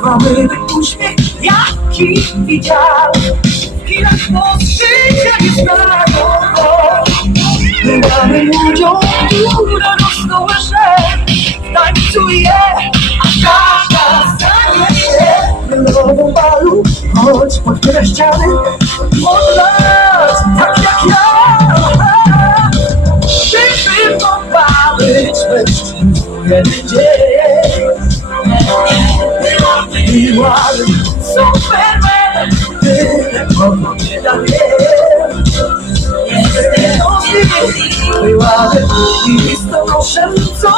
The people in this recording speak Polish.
słaby uśmiech, jaki widziałem w kinach od życia nie znają go. Damy ludziom, które rosną łyże, tańcuje, a każda stanie się królową balu. Chodź pod tyle ściany, od lat, tak jak ja. Żeby pobawić jeden dzień. Byłabym Supermanem, tyle kogo nie da wiem. Byłabym istotą szaleńcą.